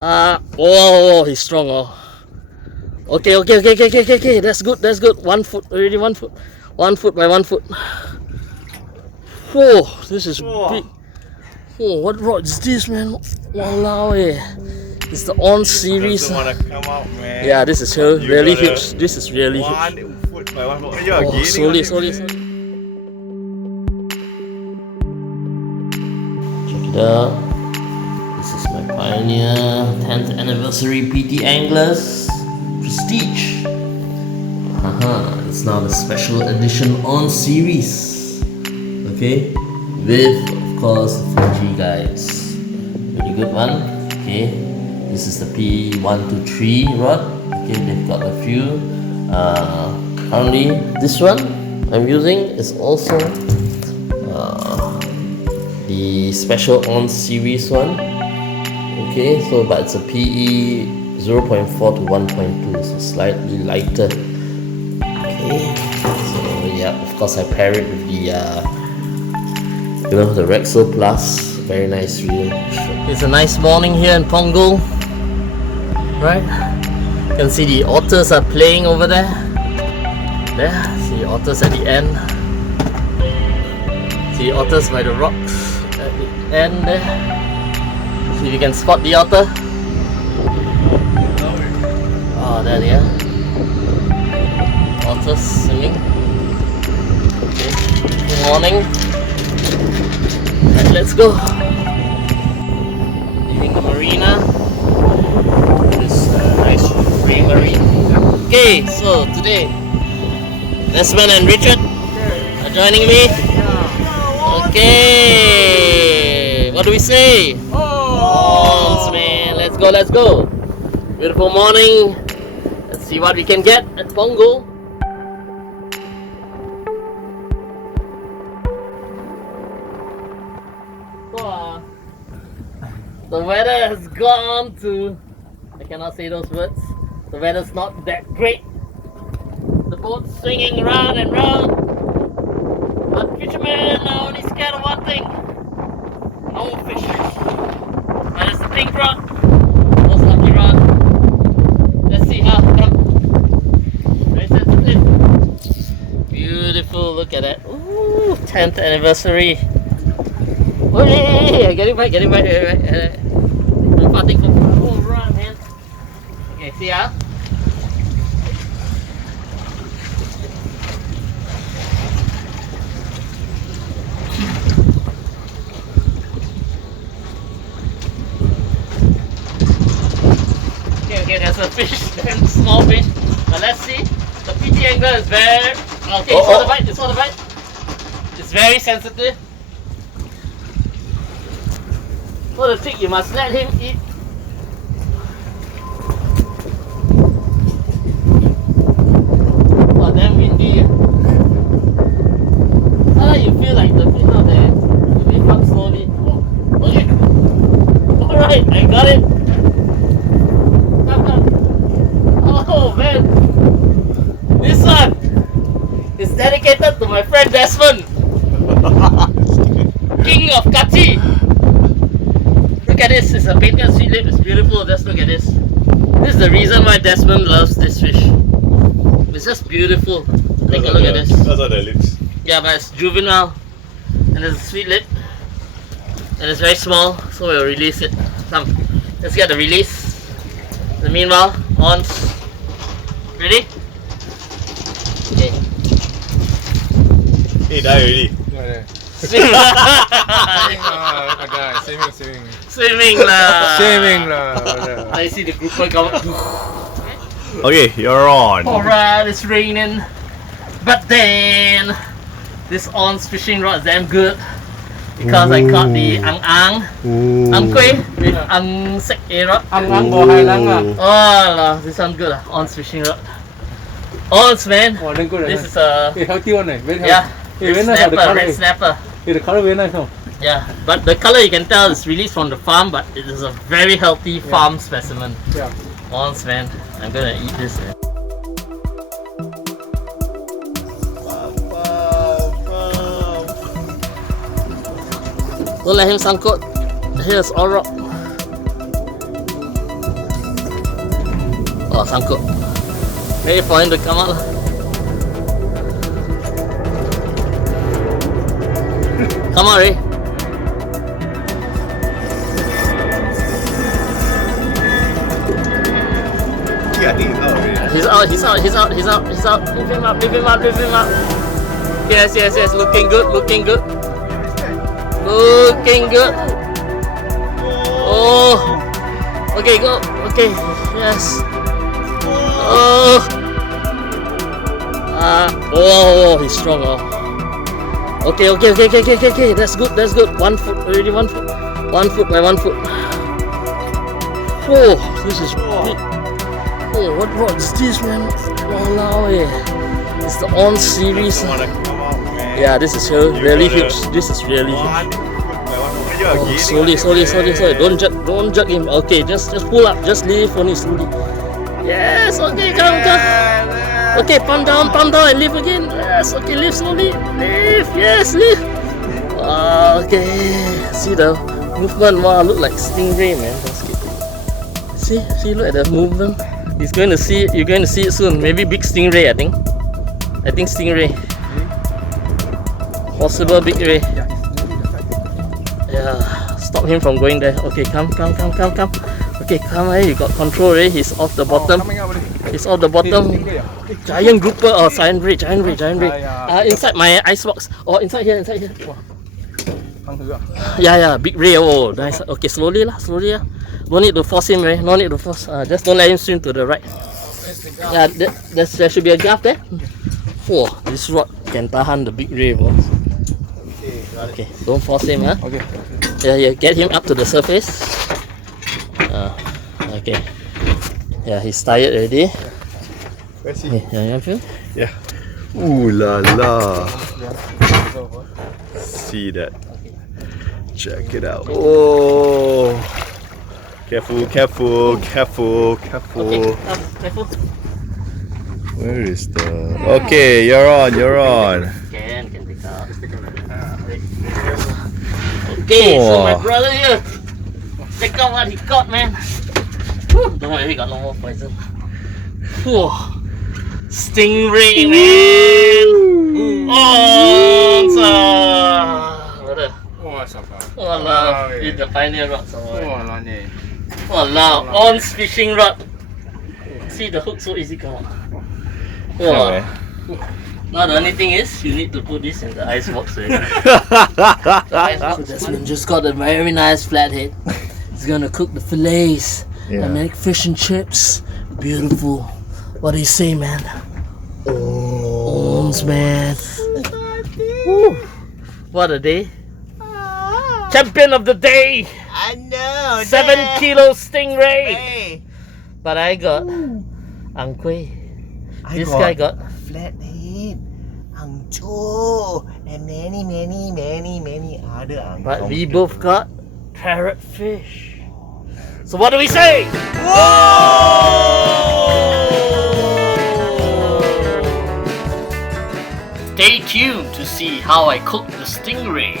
Oh, he's strong. Oh. Okay. That's good. 1 foot already. 1 foot. 1 foot by 1 foot. Oh, this is big. Oh, what rod is this, man? Walao eh. It's the ONZZ Series. Doesn't want to come out, man. Yeah, this is really huge. This is really huge. 1 foot by 1 foot. Oh, slowly. Check it out. This is my Pioneer 10th anniversary PT Anglers Prestige. It's now the special edition ONZZ Series. Okay, with of course the 4G guides. Very good one. Okay, this is the P123 rod. Okay, they've got a few. Currently, this one I'm using is also the special ONZZ Series one. Okay, so but it's a PE 0.4 to 1.2, so slightly lighter. Okay, so yeah, of course I pair it with the the Rexel Plus. Very nice reel. It's a nice morning here in Punggol, right? You can see the otters are playing over there. There, see the otters at the end. See the otters by the rocks at the end there. See if you can spot the otter. Oh, there they are. Otters swimming. Okay. Good morning. Right, let's go. Leaving the marina. This nice Ray Marine. Okay, so today Desmond and Richard are joining me. Okay, what do we say? ONZZ, man, let's go. Beautiful morning. Let's see what we can get at Punggol. So, the weather has gone to, I cannot say those words. The weather's not that great. The boat's swinging round and round. But fishermen are only scared of one thing. No fish. That is the pink rod. Most lucky rod. Let's see how. Come. Very sensitive. Beautiful. Look at that. Ooh, 10th anniversary. Oh yeah. Get it back. Take from oh, run, man. Okay, see how. Okay, there's a fish, small fish. But let's see. The PT angler is very. Okay, it's on the bite. It's very sensitive. For the trick, you must let him eat. Oh, damn windy. How do you feel like the fish out there? You lift up slowly. Oh, okay. Alright, I got it. Oh man, this one is dedicated to my friend Desmond, King of Kachi. Look at this, it's a painted sweetlip, it's beautiful. Just look at this. This is the reason why Desmond loves this fish. It's just beautiful. Take a look at this. Those are the lips. Yeah, but it's juvenile, and there's a sweetlip, and it's very small, so we'll release it. Come, let's get the release. The meanwhile, ONZZ. Ready? Okay. Hey, die already. Swim. Swimming lah. I see the grouper come. Okay, you're on. Alright, it's raining. But then, this ONZZ fishing rod is damn good. Because I caught the ang kueh with ang sek rod. Oh, this one good. ONZZ fishing rod. ONZZ, man. Oh, then good. This is a healthy one, very healthy. yeah. Very nice. Red snapper. The color very nice. Yeah, but the color you can tell is released from the farm, but it is a very healthy farm specimen. Yeah. ONZZ, man. I'm gonna eat this, man. Don't let him sangkut. Here's all rock. Oh, sangkut. Wait for him to come out lah. Come on, Ray. Yeah, I think it's out already. He's out. Leave him up. Yes. Looking good. Oh. Okay, go. Okay. Yes. Oh. Oh, he's strong. Oh. Okay. That's good. 1 foot already. 1 foot. 1 foot by 1 foot. Oh, this is big. Oh, what rod is this, man? Walao, eh. It's the ONZZ Series. Come out, man. Yeah, this is really huge. This is really huge. Oh, slowly. Don't jerk him. Okay, just pull up. Just lift only slowly. Yes. Okay, come. Okay, pump down, and lift again. Yes. Okay, lift slowly. Lift. Yes, lift. Okay. See the movement. Wow, look like Stingray, man. See, look at the movement. He's going to see it. You're going to see it soon. Maybe big Stingray, I think. Stingray. Possible big ray. Yeah. Stop him from going there. Okay, come. Okay, come here. You got control, Ray. He's off the bottom. Giant grouper or giant ray. Inside my icebox. Or inside here. Yeah. Big ray. Oh, nice. Okay, slowly lah. No need to force him, Ray. No need to force. Just don't let him swim to the right. Yeah, there should be a gap there. Oh, this rod can tahan the big ray, boss. Okay, don't force him, huh? Okay. Yeah, get him up to the surface. Okay. Yeah, he's tired already. Where's he? Yeah, you feel? Yeah. Ooh la la. See that? Check it out. Oh. Careful. Okay, careful. Where is the? Okay, you're on. Can pick up. Okay, so my brother here, check out what he caught, man. Whew, don't worry, he got no more poison. Whew. Stingray, man. Brother. Walao, it's the Pioneer rod somewhere. Walao, ONZZ fishing rod. See the hook so easy come out. Wow. Now the only thing is you need to put this in the ice box. So Desmond just got a very nice flathead. He's gonna cook the fillets and make fish and chips. Beautiful. What do you say, man? ONZZ, man. Woo. What a day. Champion of the day. I know. 7 kilo Stingray. Hey, But I got Ang Kueh. This guy got flathead, Ang Cho, and many other Ang. But we both got parrotfish. So what do we say? Stay tuned to see how I cook the stingray.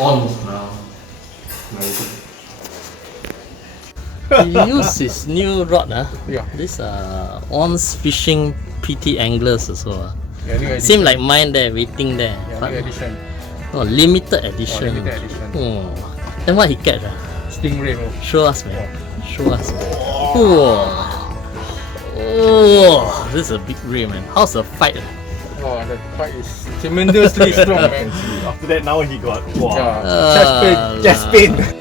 ONZZ now. He used his new rod, Yeah. This ONZZ fishing PT anglers also. Yeah, new edition. Same like mine there, waiting there. Yeah, But- new edition. oh, limited edition. limited edition. Oh. Then what he catch? Stingray, bro. Show us, man. Show us. Oh. Oh, this is a big ray, man. How's the fight? Oh, the fight is tremendously strong, man. After that, now he got Yeah. Ah, Chest pain. Just spin.